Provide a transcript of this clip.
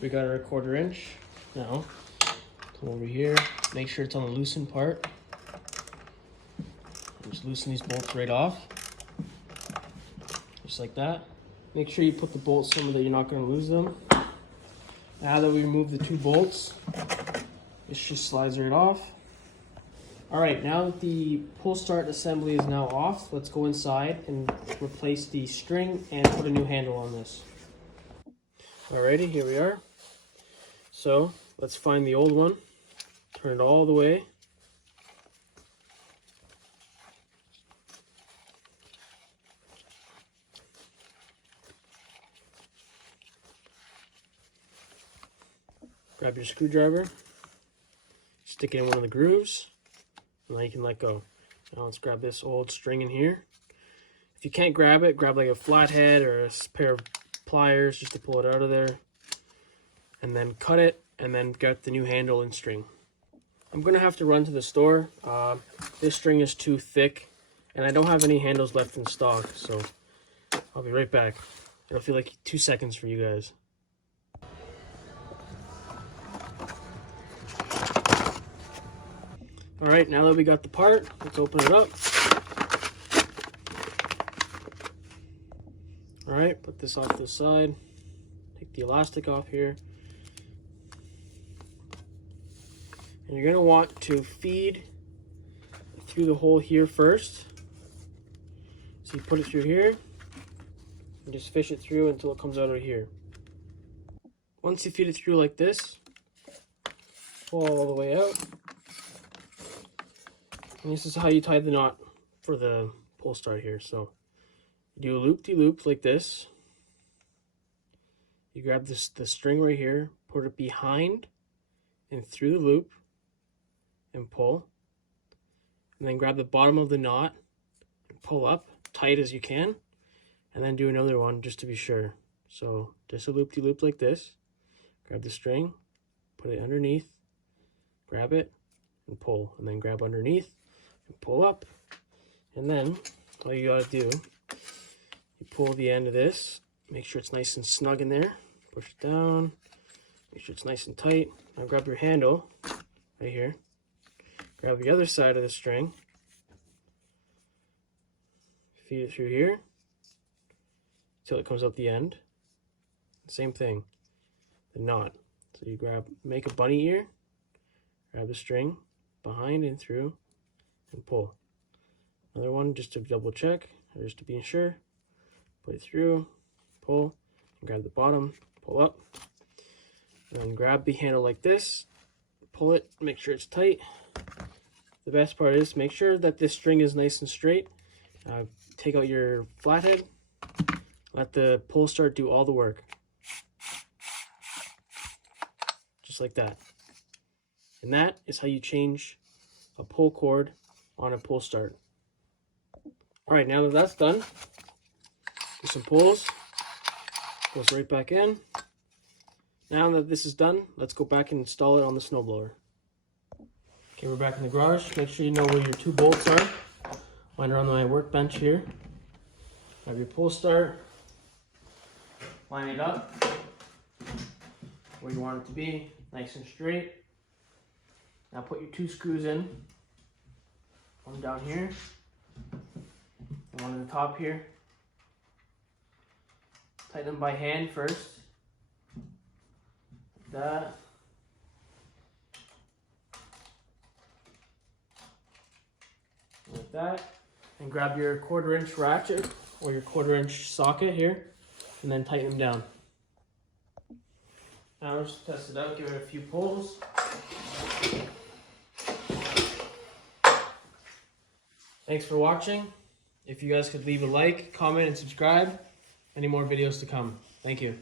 We got our 1/4 inch. Now, come over here, make sure it's on the loosened part. Just loosen these bolts right off. Just like that. Make sure you put the bolts somewhere that you're not going to lose them. Now that we remove the 2 bolts, this just slides right off. Alright, now that the pull start assembly is now off, let's go inside and replace the string and put a new handle on this. Alrighty, here we are. So, let's find the old one, turn it all the way. Grab your screwdriver, stick it in one of the grooves, and then you can let go. Now let's grab this old string in here. If you can't grab it, grab like a flathead or a pair of pliers just to pull it out of there. And then cut it, and then get the new handle and string. I'm gonna have to run to the store. This string is too thick, and I don't have any handles left in stock, so I'll be right back. It'll feel like 2 seconds for you guys. Alright, now that we got the part, let's open it up. Alright, put this off to the side. Take the elastic off here. And you're going to want to feed through the hole here first. So you put it through here and just fish it through until it comes out of here. Once you feed it through like this, pull all the way out. And this is how you tie the knot for the pull start here. So you do a loop-de-loop like this. You grab the string right here, put it behind and through the loop and pull. And then grab the bottom of the knot and pull up tight as you can. And then do another one just to be sure. So just a loop-de-loop like this. Grab the string, put it underneath, grab it and pull. And then grab underneath and pull up. And then all you gotta do, you pull the end of this, make sure it's nice and snug in there, push it down, make sure it's nice and tight. Now grab your handle right here, grab the other side of the string, feed it through here until it comes out the end. Same thing, the knot. So you make a bunny ear, grab the string behind and through, and pull. Another one just to double check, or just to be sure. Put it through, pull, and grab the bottom, pull up. And then grab the handle like this, pull it, make sure it's tight. The best part is make sure that this string is nice and straight. Take out your flathead, let the pull start do all the work. Just like that. And that is how you change a pull cord on a pull start. Alright, now that that's done, do some pulls, goes right back in. Now that this is done, let's go back and install it on the snowblower. Okay, we're back in the garage. Make sure you know where your 2 bolts are. Mine are on my workbench here. Have your pull start, line it up where you want it to be, nice and straight. Now put your 2 screws in, one down here, and one on the top here. Tighten them by hand first, like that. Like that. And grab your 1/4 inch ratchet or your 1/4 inch socket here, and then tighten them down. Now let's test it out, give it a few pulls. Thanks for watching. If you guys could leave a like, comment, and subscribe. Any more videos to come. Thank you.